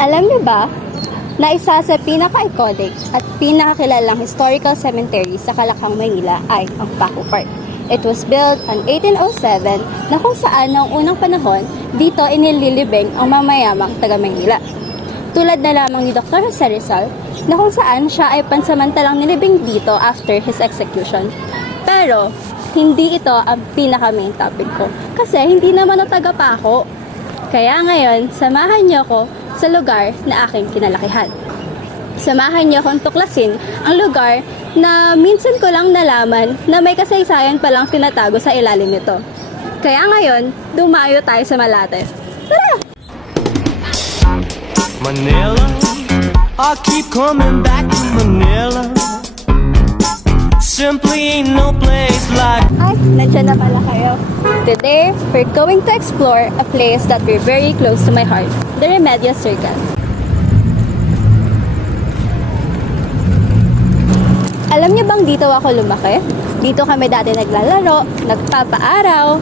Alam niyo ba na isa sa pinaka-iconic at pinakakilalang historical cemetery sa Kalakang, Maynila ay ang Paco Park. It was built in 1807 na kung saan noong unang panahon dito inililibing ang mamayamang taga-Maynila. Tulad na lamang ni Dr. Jose Rizal na kung saan siya ay pansamantalang nilibing dito after his execution. Pero hindi ito ang pinaka-main topic ko kasi hindi naman ako taga-Paco. Kaya ngayon, samahan niyo ako sa lugar na aking kinalakihan. Samahan niyo akong tuklasin ang lugar na minsan ko lang nalaman na may kasaysayan palang tinatago sa ilalim nito. Kaya ngayon, dumayo tayo sa Malate. Tara! Manila, I keep coming back to Manila. Simply ain't no place like. Ay, nandiyan na pala kayo. Today, we're going to explore a place that we're very close to my heart, the Remedios Circle. Alam niyo bang dito ako lumaki? Dito kami dati naglalaro, nagpapaaraw,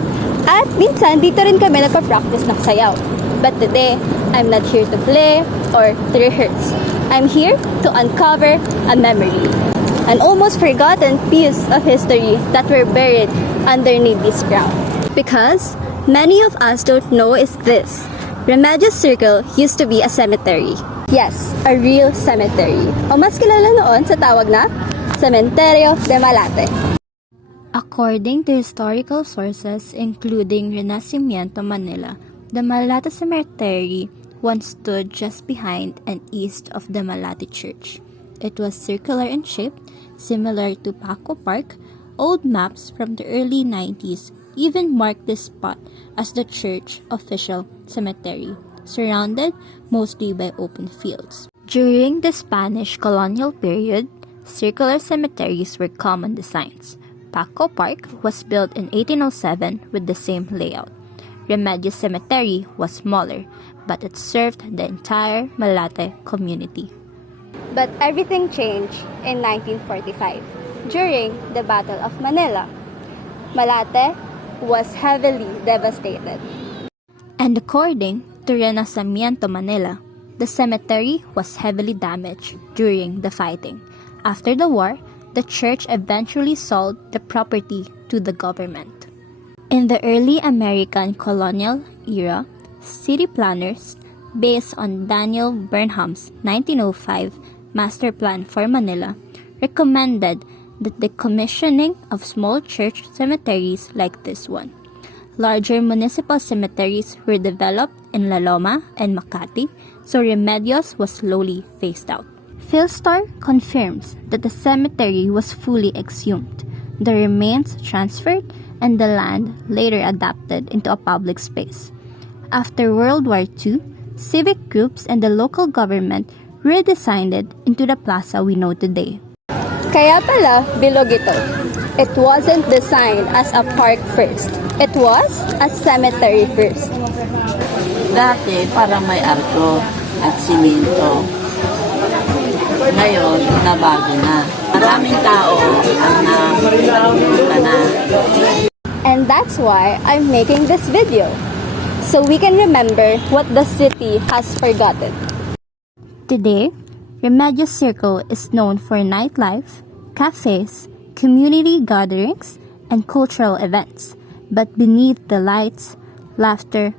at minsan dito rin kami nagpa-practice ng sayaw. But today, I'm not here to play or to rehearse. I'm here to uncover a memory. An almost forgotten piece of history that were buried underneath this ground. Because many of us don't know is this. Remedios Circle used to be a cemetery. Yes, a real cemetery. O mas kilala noon sa tawag na Cementerio de Malate. According to historical sources including Renacimiento Manila, the Malate Cemetery once stood just behind and east of the Malate Church. It was circular in shape, similar to Paco Park. Old maps from the early 90s even marked this spot as the church official cemetery, surrounded mostly by open fields. During the Spanish colonial period, circular cemeteries were common designs. Paco Park was built in 1807 with the same layout. Remedios Cemetery was smaller, but it served the entire Malate community. But everything changed in 1945 during the Battle of Manila. Malate was heavily devastated. And according to Renacimiento Manila, the cemetery was heavily damaged during the fighting. After the war, the church eventually sold the property to the government. In the early American colonial era, city planners, based on Daniel Burnham's 1905 Master Plan for Manila, recommended the decommissioning of small church cemeteries like this one. Larger municipal cemeteries were developed in La Loma and Makati, so Remedios was slowly phased out. Philstar confirms that the cemetery was fully exhumed, the remains transferred, and the land later adapted into a public space. After World War II, civic groups and the local government redesigned it into the plaza we know today. Kaya pala, bilog ito. It wasn't designed as a park first. It was a cemetery first. Dati, parang may arko at simento. Ngayon, nabago na. Maraming tao ang napunta na. And that's why I'm making this video. So we can remember what the city has forgotten. Today, Remedios Circle is known for nightlife, cafes, community gatherings, and cultural events. But beneath the lights, laughter,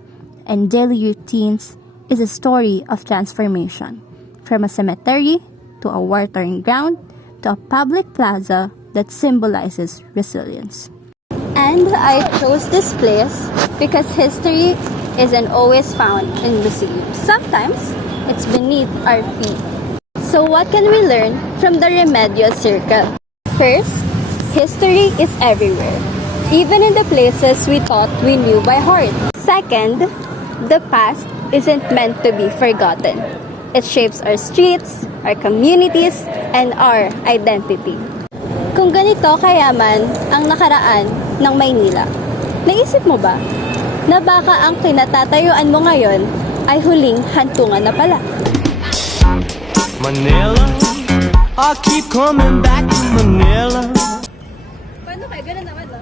and daily routines is a story of transformation. From a cemetery to a war-torn ground to a public plaza that symbolizes resilience. And I chose this place because history isn't always found in museums. Sometimes, it's beneath our feet. So what can we learn from the Remedios Circle? First, history is everywhere, even in the places we thought we knew by heart. Second, the past isn't meant to be forgotten. It shapes our streets, our communities, and our identity. Kung ganito kayaman ang nakaraan ng Maynila, naisip mo ba na baka ang kinatatayuan mo ngayon ay huling hantungan na pala? Manila, I keep coming back to Manila. Paano kayo? Ganun naman, no?